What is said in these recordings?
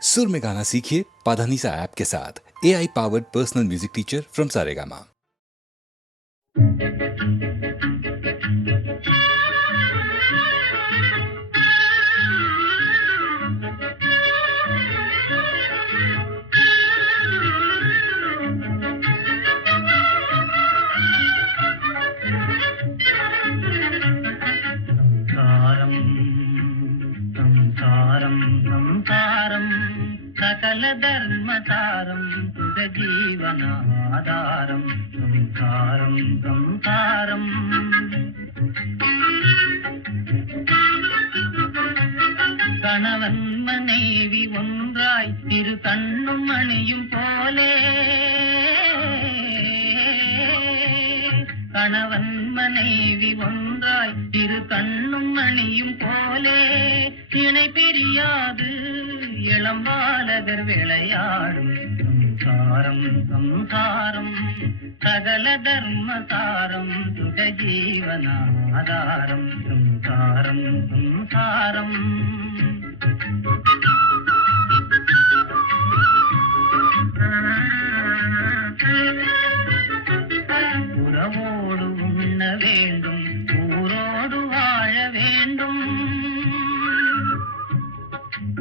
सुर में गाना सीखिए पाधानीसा ऐप के साथ। AI powered personal music teacher from Saregama. सकल धर्म सारम सुख जीवन आधारम संसारम संसारम கணவன் மனைவி ஒன்றாய் திரு கண்ணும் மணியும் போலே கணவன் மனைவி ஒன்றாய் திரு கண்ணும் மணியும் போலே இணை பிரியாது இளம்பாலகர் விளையாடும் சம்சாரம் சம்சாரம் சகல தர்மசாரம் சுக ஜீவனாதாரம் சம்சாரம் சம்சாரம் உறவோடு உண்ண வேண்டும் ஊரோடு வாழ வேண்டும்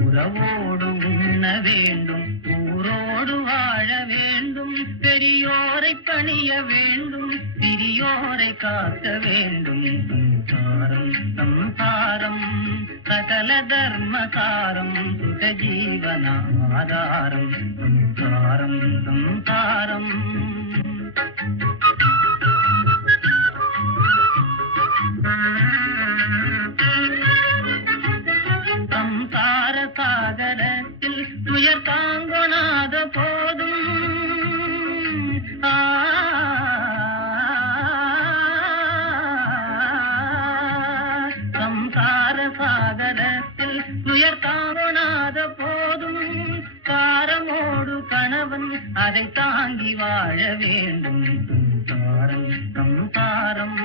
உறவோடு உண்ண வேண்டும் ஊரோடு வாழ வேண்டும் பெரியோரை பணிய வேண்டும் சிறியோரை காக்க வேண்டும் சம்சாரம் சம்சாரம் சகல தர்மசாரம் சுக ஜீவனாதாரம் சம்சாரம் சம்சாரம் சாகரத்தில் துயர் தாங்கொணாத போதும் சம்சார சாகரத்தில் துயர் தாங்கொணாத போதும் காரமோடு கணவன் அதை தாங்கி வாழ வேண்டும் சம்சாரம் சம்சாரம்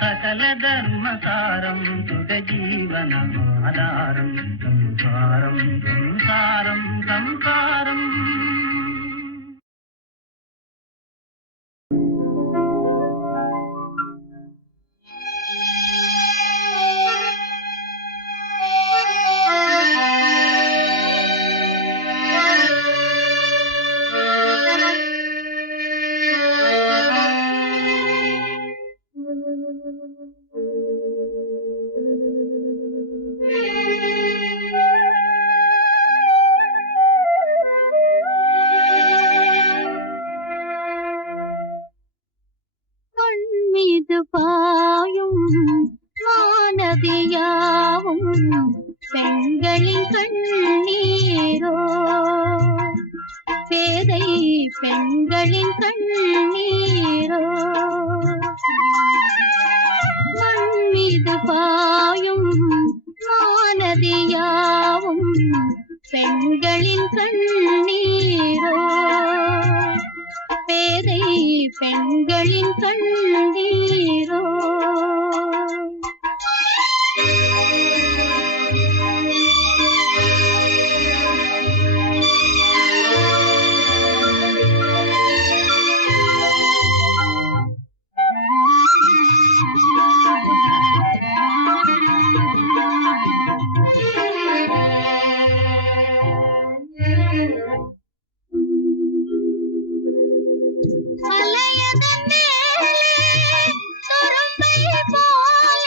சகல தர்மசாரம் சுக ஜீவனாதாரம் சம்சாரம் சம்சாரம் சம்சாரம் பாயும் வானதியாவும் பெண்களின் கண்ணீரோ பேதை பெண்களின் கண்ணீரோ மண் மீது பாயும் வானதியாவும் பெண்களின் கண்ணீரோ பேதை பெண்களின் கண்ணீரோ அலையதன் மேலே துரும்பை போல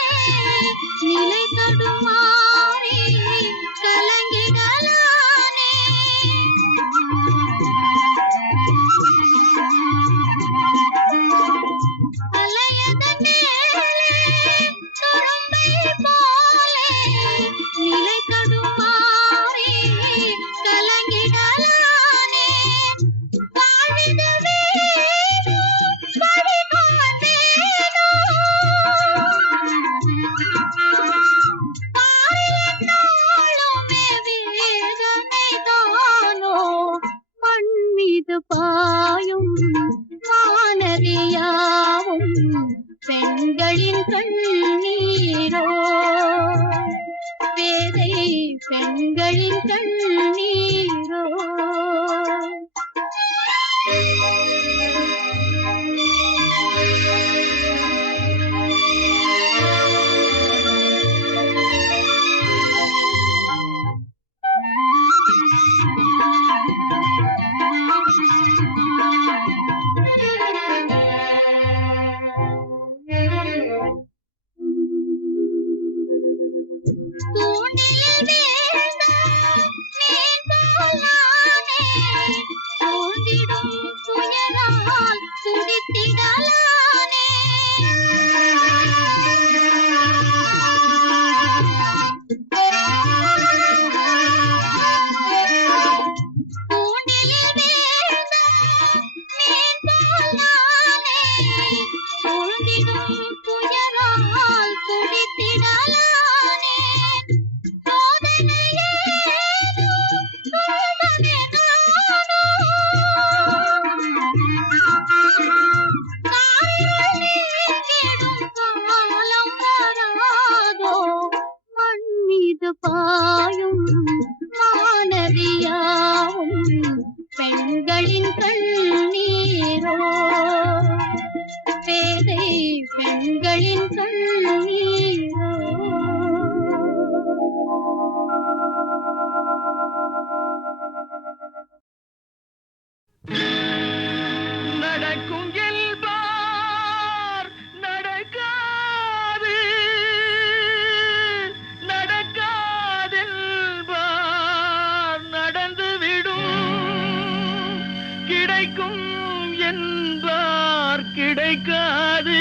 கிடைக்காது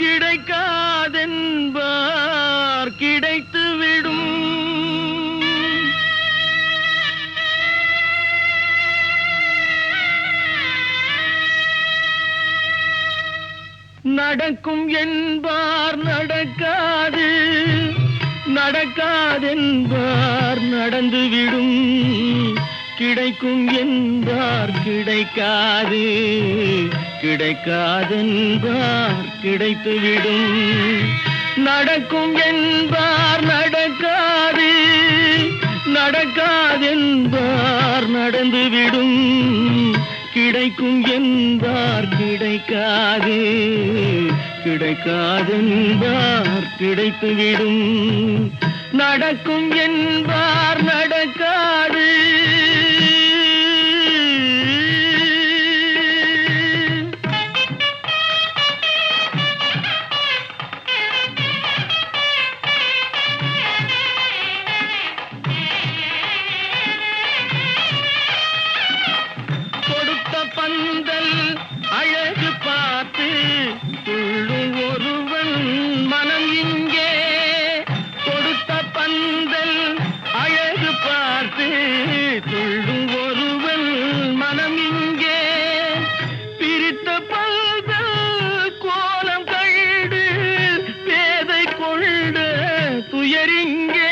கிடைக்காதென்பார் கிடைத்துவிடும். நடக்கும் என்பார் நடக்காது நடக்காதென்பார் நடந்துவிடும். கிடைக்கும் என்பார் கிடைக்காது கிடைக்காதென்பார் கிடைத்துவிடும். நடக்கும் என்பார் நடக்காது நடக்காதென்பார் நடந்துவிடும். கிடைக்கும் என்பார் கிடைக்காது கிடைக்காதென்பார் கிடைத்துவிடும். நடக்கும் என்பார் நடக்காது. பந்தல் அழகு பார்த்து துள்ளும் ஒருவன் மனம் இங்கே. கொடுத்த பந்தல் அழகு பார்த்து துள்ளும் ஒருவன் மனம் இங்கே. பிரித்த பந்தல் கோலம் கண்டு பேதை கொண்ட துயரிங்கே.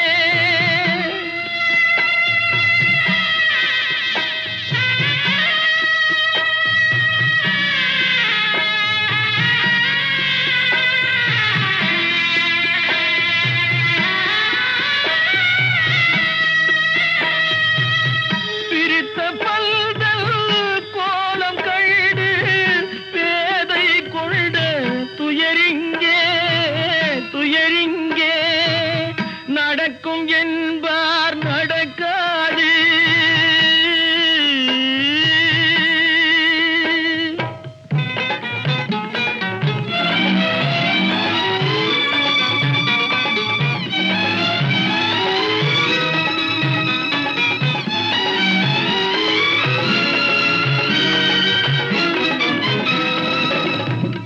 நடக்கும் என்பார் நடக்காது.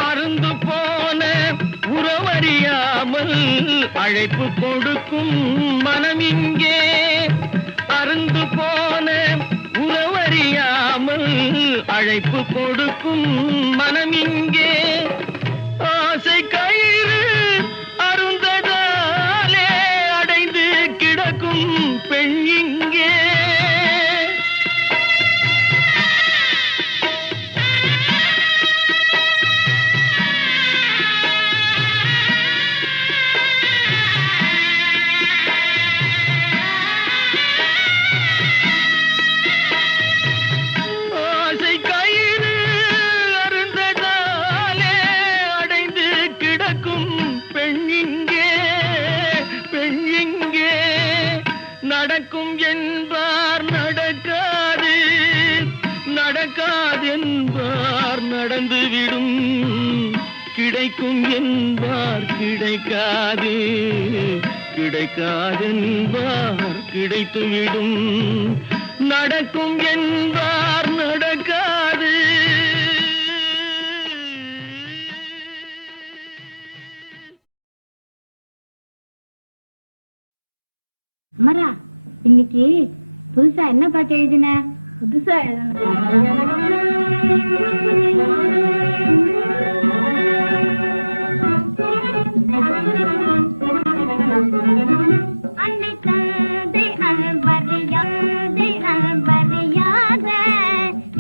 அருந்து போன உறவறியாமல் அழைப்பு கொடுக்கும் மனம் இங்கே. அருந்து போன உறவறியாமல் அழைப்பு கொடுக்கும் மனம் இங்கே. ஆசை கயிறு அருந்ததாலே அடைந்து கிடக்கும் பெண் இங்கே. நடக்கும் என்பார் நடக்காது நடக்காதென்பார் நடந்துவிடும். கிடைக்கும் என்பார் கிடைக்காது கிடைக்காதென்பார் கிடைத்துவிடும். நடக்கும் என்பார் நடக்காது. அமரா, இன்னைக்கு புதுசா என்ன பாட்டு எழுதின? புதுசா அன்னை தந்தை அன்பறியாதே அன்பறியாத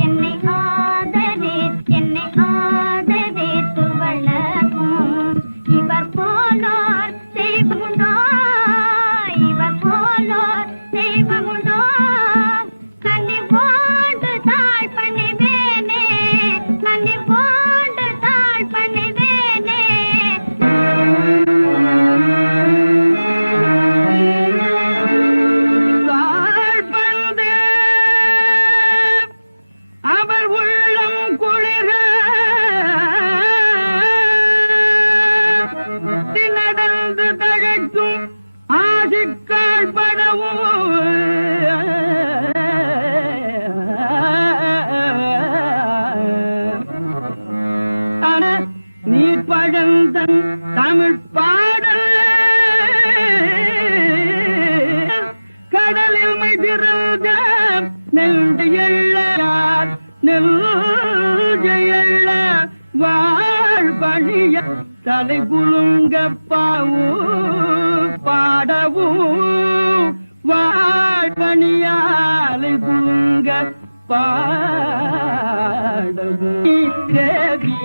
என்னை ஆதரித்து வளர்க்கும் இவர் போலோர் செய்வமுண்டோ இவர் போலோர் செய்வமுண்டோ. நன்றி ஓண்டு தாழ் பண்ணிவேனே நன்றி ஓண்டு தாழ் பண்ணிவேனே. நெல்லையள்ளார் நெல்லையள்ள வாழ்பணிய தலை குலுங்க பாடவும் வாழ்பணியாலை குலுங்க பாடவும் தேவி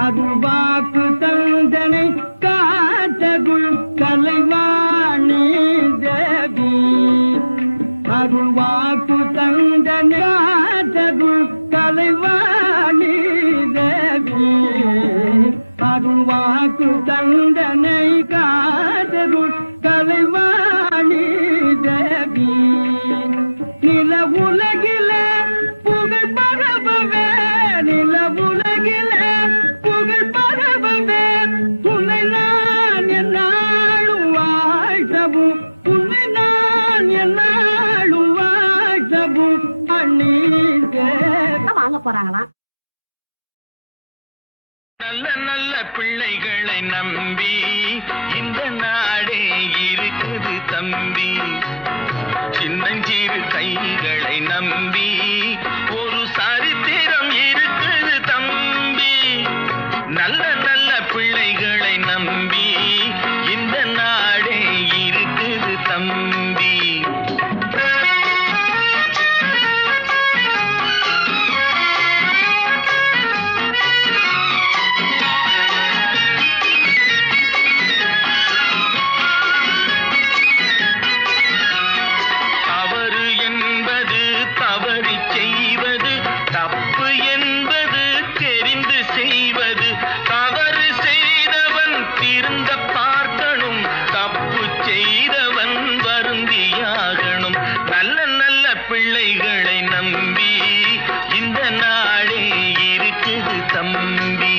அருள்வாக்கு தந்தனை காத்தகுள் கலைவாணி தேவி அருள்வாக்கு தந்தனை காத்தகுள் கலைவாணி தேவி அருள்வாக்கு தந்தனை காத்தகுள் கலைவாணி தேவி நில உலகில புகழ் பரவவே நில உலகில புகழ் பரவவே உன்னை நான் என்னாலும் வாழ்த்தவும் உன்னை நான் என்னாலும் வாழ்த்தவும் அண்ணீங்க வாங்க போறாங்களாம். நல்ல நல்ல பிள்ளைகளை நம்பி இந்த நாடே இருக்குது தம்பி சின்னஞ்சிறு கைகளை நம்பி ஒரு சரித்திரம் இருக்குது தம்பி நல்ல நல்ல பிள்ளைகளை நம்பி இந்த நாடே இருக்குது தம்பி பிள்ளைகளை நம்பி இந்த நாடே இருக்குது தம்பி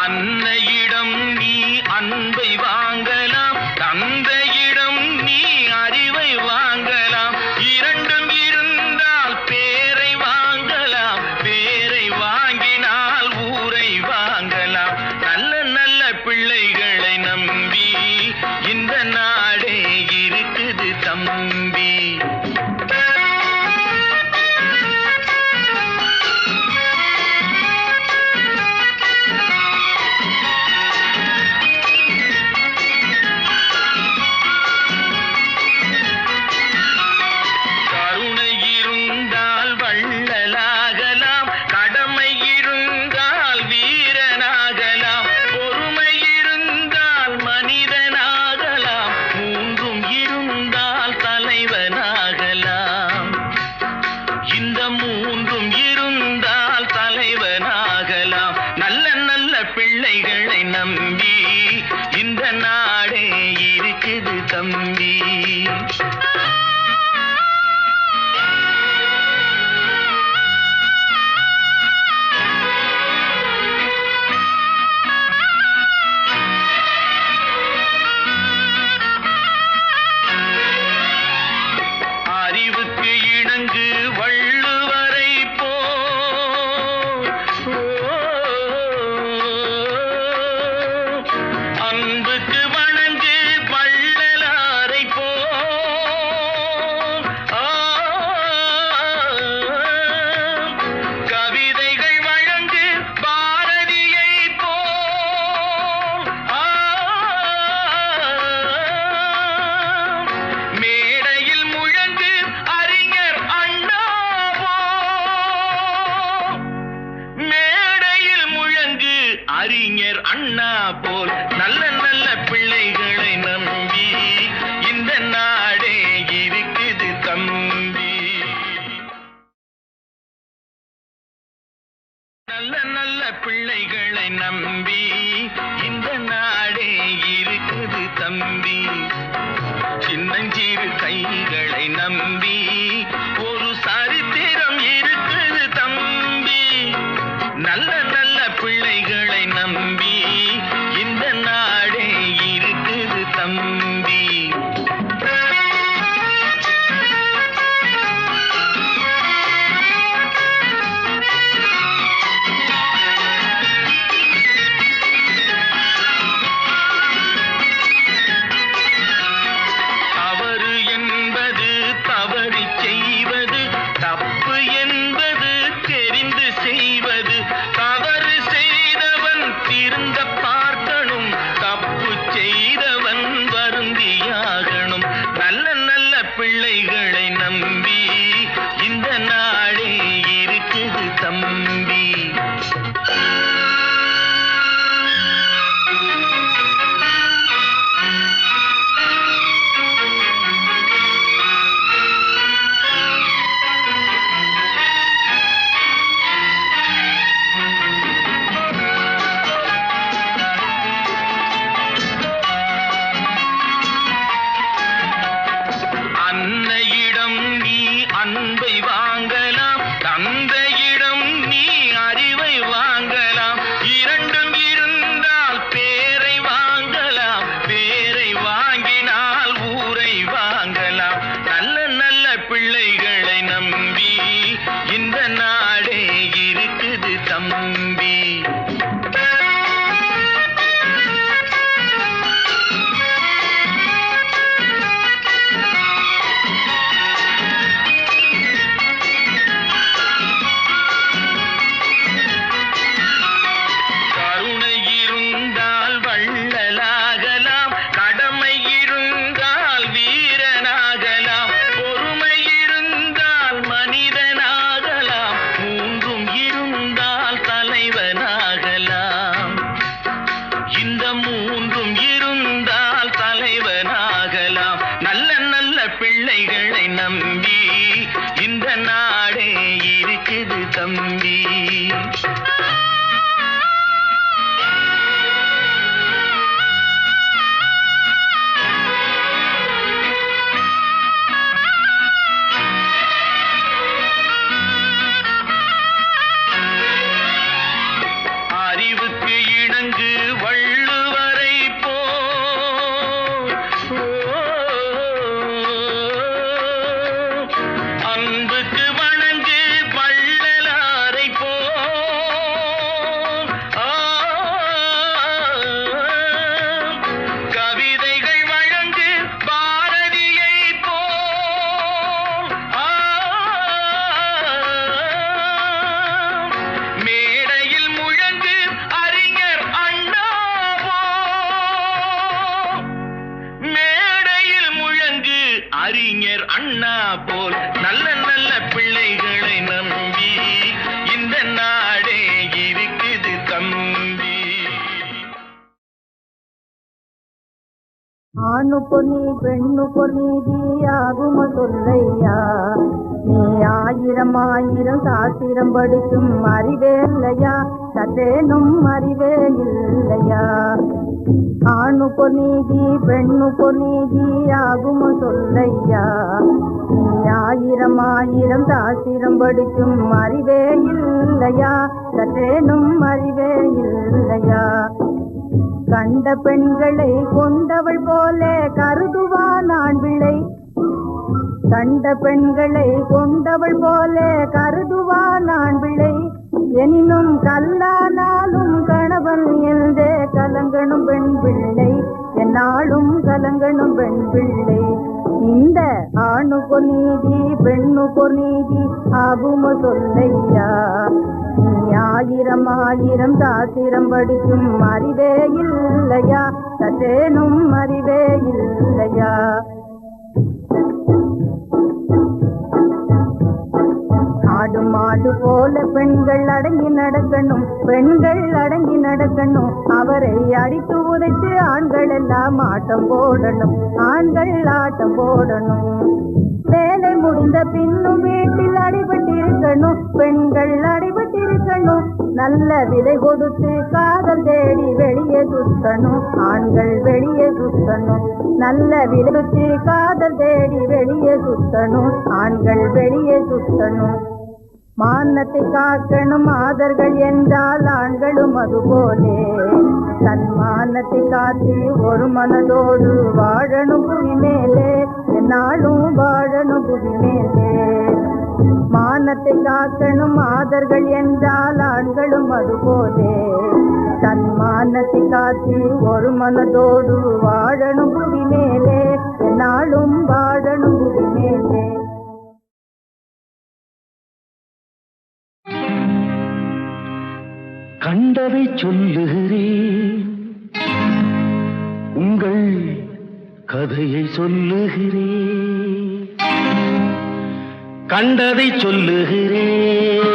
அன்னையிடம் நீ அன்பை வாங்கலாம் தந்தையிடம் நீ அறிவை வாங்கலாம் இரண்டும் இருந்தால் பேரை வாங்கலாம் பேரை வாங்கினால் ஊரை வாங்கலாம் நல்ல நல்ல பிள்ளைகளை நம்பி இந்த நாடே இருக்குது தம்பி பிள்ளைகளை நம்பி இந்த நாடே இருக்குது தம்பி அறிவுக்கு இணங்கு வள்ளுவரை போ அன்புக்கு வணங்கு வள்ளலாரை போ கவிதைகள் வழங்கு பாரதியை போ மேடையில் முழங்கு அறிஞர் அண்ணா போ மேடையில் முழங்கு அறிஞர் அண்ணா போல் நல்ல நல்ல பிள்ளைகளை நம்பி இந்த நாடே இருக்குது தம்பி நல்ல நல்ல பிள்ளைகளை நம்பி இந்த நாடே இருக்குது தம்பி சின்னஞ்சிறு கைகளை நம்பி ஒரு சரித்திரம் இருக்குது தம்பி நல்ல நல்ல பிள்ளைகளை நம்பி ஆணுக்கு நீ பெண்ணுக்கு நீதியாகும சொல்லையா. நீ ஆயிரம் ஆயிரம் சாஸ்திரம் படிக்கும் அறிவே இல்லையா, சத்தேனும் அறிவே இல்லையா. ஆணுக்கு நீதி பெண்ணுக்கு நீதியாகும சொல்லையா. நீ ஆயிரம் ஆயிரம் சாஸ்திரம் படிக்கும் அறிவே இல்லையா, சத்தேனும் அறிவே இல்லையா. கண்ட பெண்களை கொண்டவள் போல கருதுவான் ஆண் பிள்ளை. கண்ட பெண்களை கொண்டவள் போல கருதுவான் ஆண் பிள்ளை. எனினும் கல்லானாலும் கணவன் என்றே கலங்கணும் பெண் பிள்ளை. என்னாலும் கலங்கணும் பெண் பிள்ளை. இந்த ஆணுக்கு நீதி பெண்ணுக்கு நீதி ஆகும சொல்லையா. நீ ஆயிரம் ஆயிரம் சாஸ்திரம் படிக்கும் அறிவே இல்லையா, சற்றேனும் அறிவே இல்லையா. ஆடு மாடு போல பெண்கள் அடங்கி நடக்கணும், பெண்கள் அடங்கி நடக்கணும். அவரை அடித்து உதைத்து ஆண்கள் எல்லாம் ஆட்டம் போடணும், ஆண்கள் ஆட்டம் போடணும். வேலை முடிந்த பின்னும் வீட்டில் அடிபட்டிருக்கணும், பெண்கள் அடிபட்டிருக்கணும். நல்ல விலை கொடுத்து காதல் தேடி வெளியே சுத்தணும், ஆண்கள் வெளியே சுத்தணும். நல்ல விலை கொடுத்து காதல் தேடி வெளியே சுத்தணும், ஆண்கள் வெளியே சுத்தணும். மானத்தை காக்கணும் மாதர்கள் என்றால் ஆண்களும் அதுபோலே. தன்மானத்தை காத்தி ஒரு மனதோடு வாழணும் புவி மேலே, என்னாலும் வாழணும் புவி மேலே. மானத்தை காக்கணும் மாதர்கள் என்றால் ஆண்களும் அதுபோலே. தன்மானத்தை காத்தி ஒரு மனதோடு வாழணும் புவி மேலே, என்னாலும் வாழணும் புவி மேலே. கண்டதை சொல்லுகிறேன், உங்கள் கதையை சொல்லுகிறேன். கண்டதை சொல்லுகிறேன்,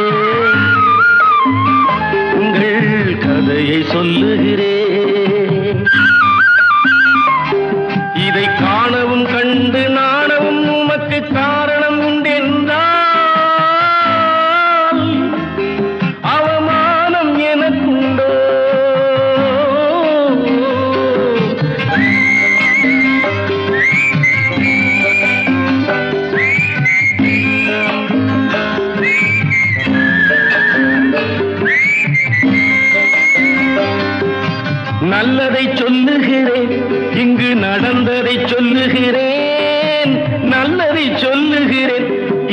உங்கள் கதையை சொல்லுகிறேன். இதை காணவும் கண்டு நாணவும் உமக்கு காரணம் உண்டென்றால் அவமானம் எனக்குண்டோ? நல்லதை சொல்லுகிறேன், இங்கு நடந்ததை சொல்லுகிறேன். நல்லதை சொல்லுகிறேன்,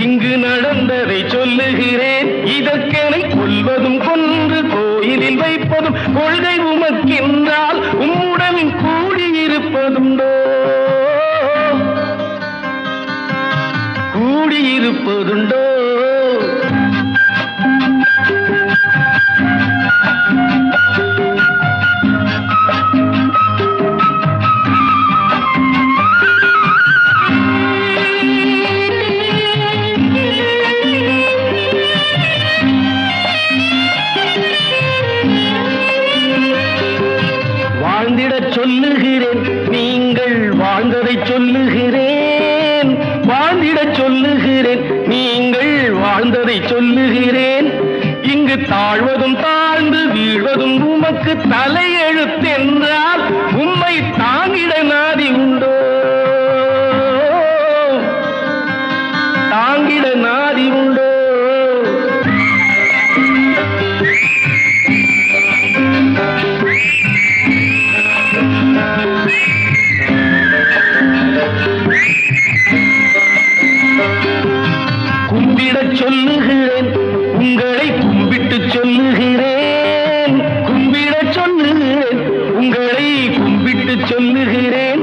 இங்கு நடந்ததை சொல்லுகிறேன். இதற்கெனை கொல்வதும் கொன்று கோயிலில் வைப்பதும் கொள்கை உமக்கென்றால் உம்முடன் கூடியிருப்பதுண்டோ? கூடியிருப்பதுண்டோ? வாழ்ந்திடச் சொல்லுகிறேன், நீங்கள் வாழ்ந்ததை சொல்லுகிறேன். வாழ்ந்திடச் சொல்லுகிறேன், நீங்கள் வாழ்ந்ததை சொல்லுகிறேன். இங்கு தாழ்வதும் தாழ்ந்து வீழ்வதும் உமக்கு தலையெழுத்தென்றால் உம்மை தாங்கிட நாதி உண்டோ? தாங்கிட நாதி உண்டோ? கும்பிடச் சொல்லுகிறேன், உங்களை கும்பிட்டு சொல்லுகிறேன். கும்பிடச் சொல்லுகிறேன், உங்களை கும்பிட்டு சொல்லுகிறேன்.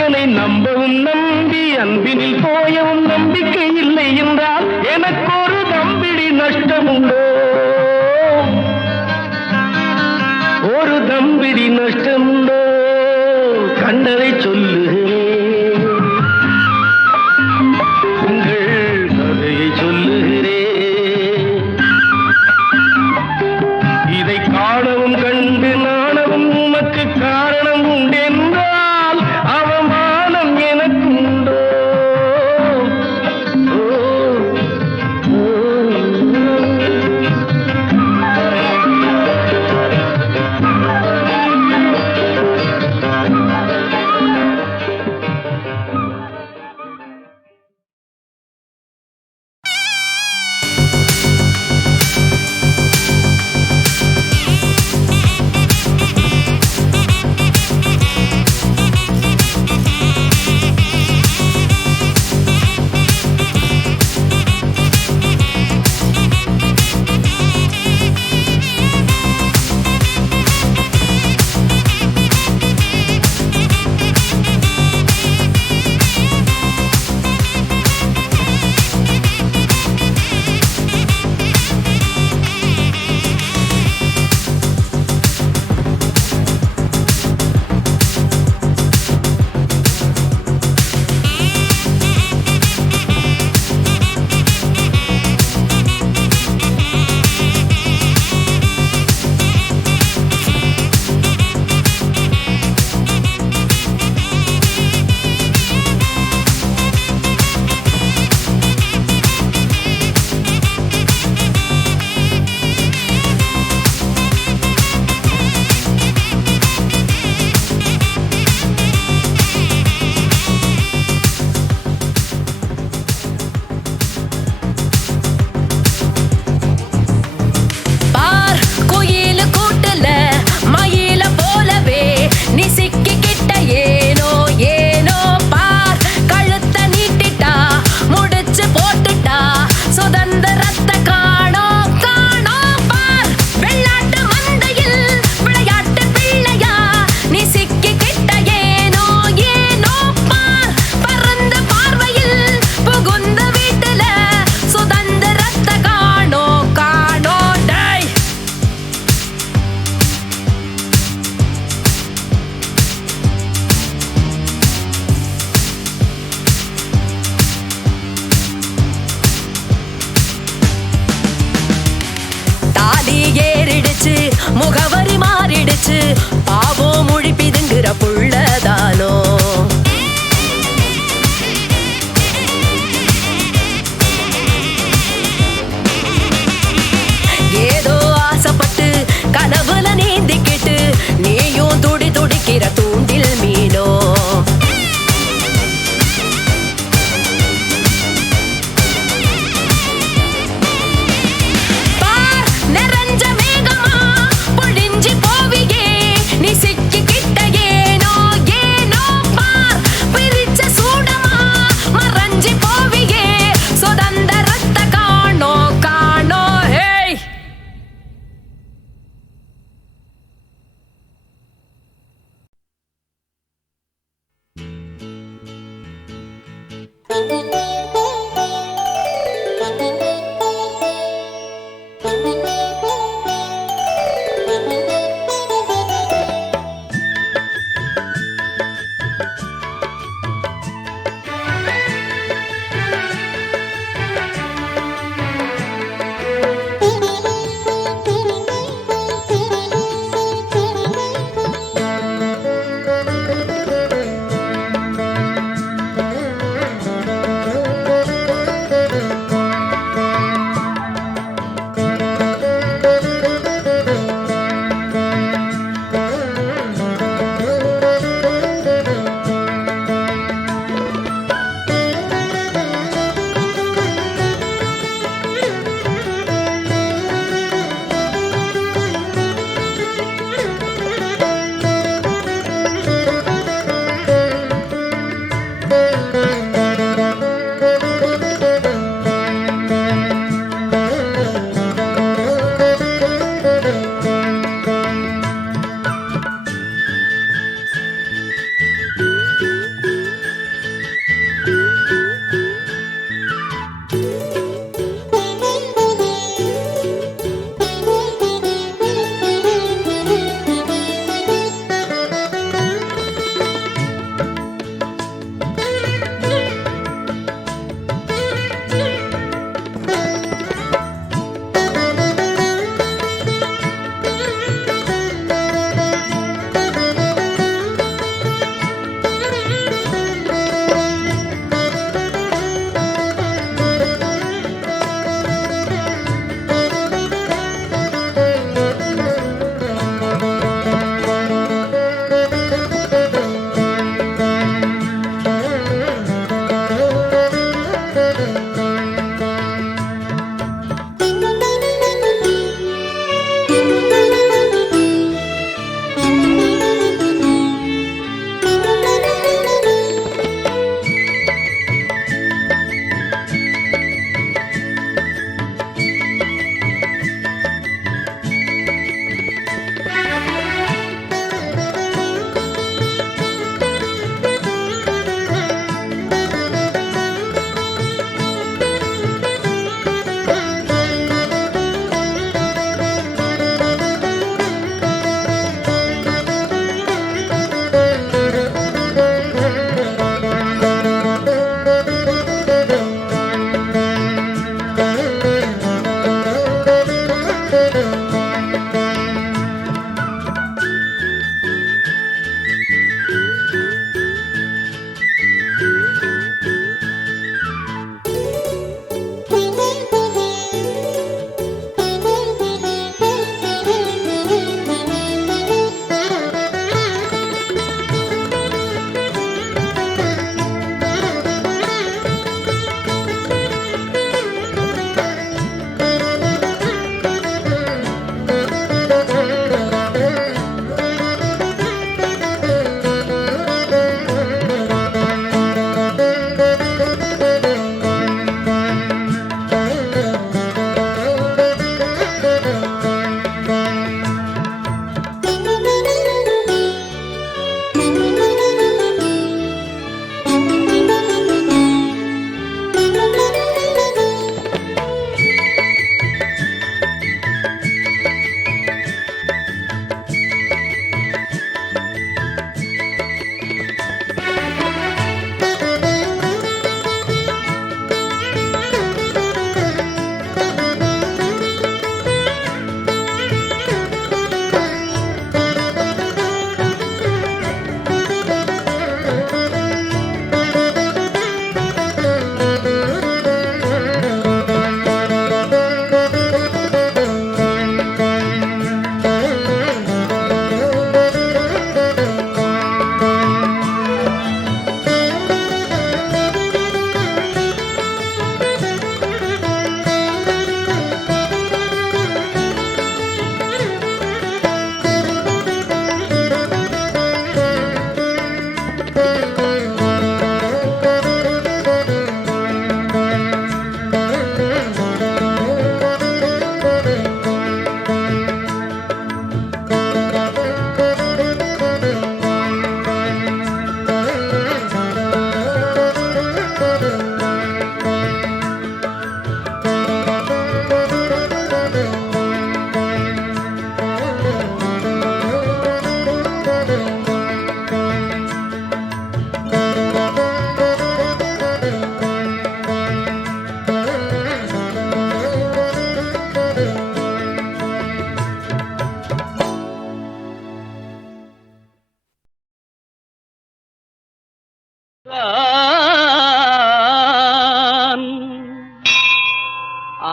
என்னை நம்பவும் நம்பி அன்பினில் போயவும் நம்பிக்கை இல்லை என்றால் எனக்கு ஒரு தம்பிடி நஷ்டம் உண்டோ? ஒரு தம்பிடி நஷ்டம் உண்டோ? கண்டதை சொல்லுகிறேன், உங்கள் கதையை சொல்லுகிறேன். இதை காணவும் கண்டு நாணவும் உமக்கு காரணம் உண்டென்றால் அவன் முகவரி மாறிடுச்சு பாவம் மொழி பிதுங்குற புள்ளதானோ ஏதோ ஆசைப்பட்டு கனவுல நீந்திக்கிட்டு நீயும் துடி துடிக்கிற தூண்டில் மீனோ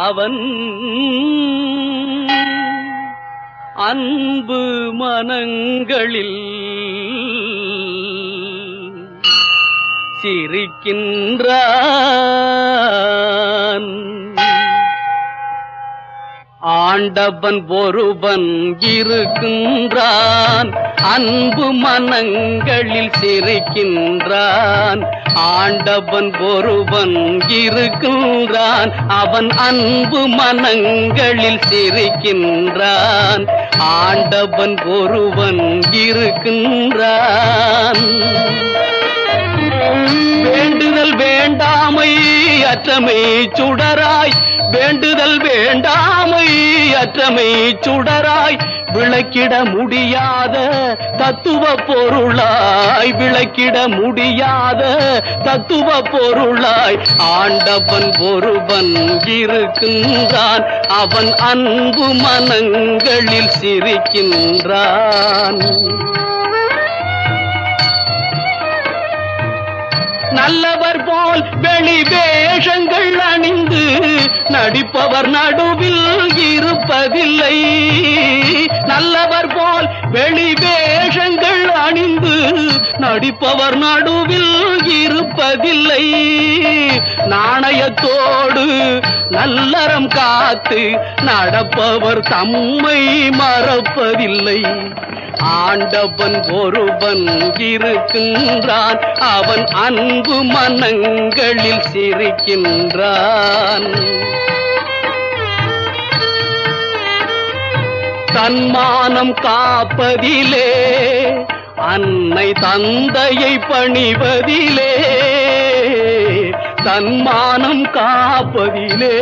அவன் அன்பு மனங்களில் சிரிக்கின்றான். ஆண்டவன் ஒருவன் இருக்கின்றான், அன்பு மனங்களில் சிரிக்கின்றான். ஆண்டவன் ஒருவன் இருக்கின்றான், அவன் அன்பு மனங்களில் சிரிக்கின்றான். ஆண்டவன் ஒருவன் இருக்கின்றான். வேண்டுதல் வேண்டாமை அற்றமை சுடராய், வேண்டுதல் வேண்டாமை அற்றமை சுடராய், விளக்கிட முடியாத தத்துவ பொருளாய், விளக்கிட முடியாத தத்துவ பொருளாய். ஆண்டவன் ஒருவன் இருக்கின்றான், அவன் அன்பு மனங்களில் சிரிக்கின்றான். நல்லவர் போல் வெளி வேஷங்கள் அணிந்து நடிப்பவர் நடுவில் இருப்பதில்லை. நல்லவர் போல் வெளி வேஷங்கள் அணிந்து நடிப்பவர் நடுவில் இருப்பதில்லை. நாணயத்தோடு நல்லறம் காத்து நடப்பவர் தம்மை மறப்பதில்லை. ஆண்டவன் ஒருவன் இருக்கின்றான், அவன் அன்பு மனங்களில் சிரிக்கின்றான். தன்மானம் காப்பதிலே, அன்னை தந்தையை பணிவதிலே, தன்மானம் காப்பதிலே,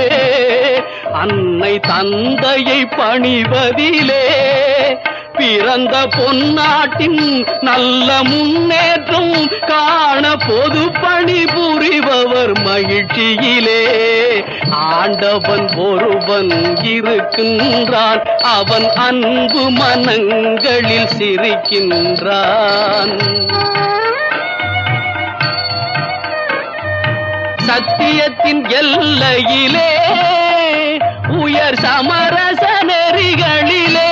அன்னை தந்தையை பணிவதிலே, பிறந்த பொன்னாட்டின் நல்ல முன்னேற்றம் காண பொது பணி புரிபவர் மகிழ்ச்சியிலே. ஆண்டவன் ஒருவன் இருக்கின்றான், அவன் அன்பு மனங்களில் சிரிக்கின்றான். சத்தியத்தின் எல்லையிலே, உயர் சமரச நெறிகளிலே,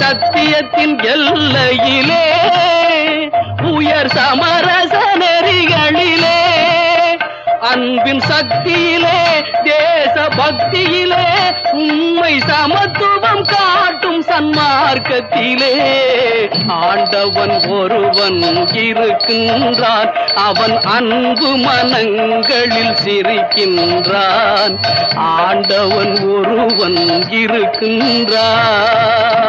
சத்தியத்தின் எல்லையிலே, உயர் சமரச நெறிகளிலே, அன்பின் சக்தியிலே, தேச பக்தியிலே, உண்மை சமத்துவம் காட்டும் சன்மார்க்கத்திலே. ஆண்டவன் ஒருவன் இருக்கின்றான், அவன் அன்பு மனங்களில் சிரிக்கின்றான். ஆண்டவன் ஒருவன் இருக்கின்றான்.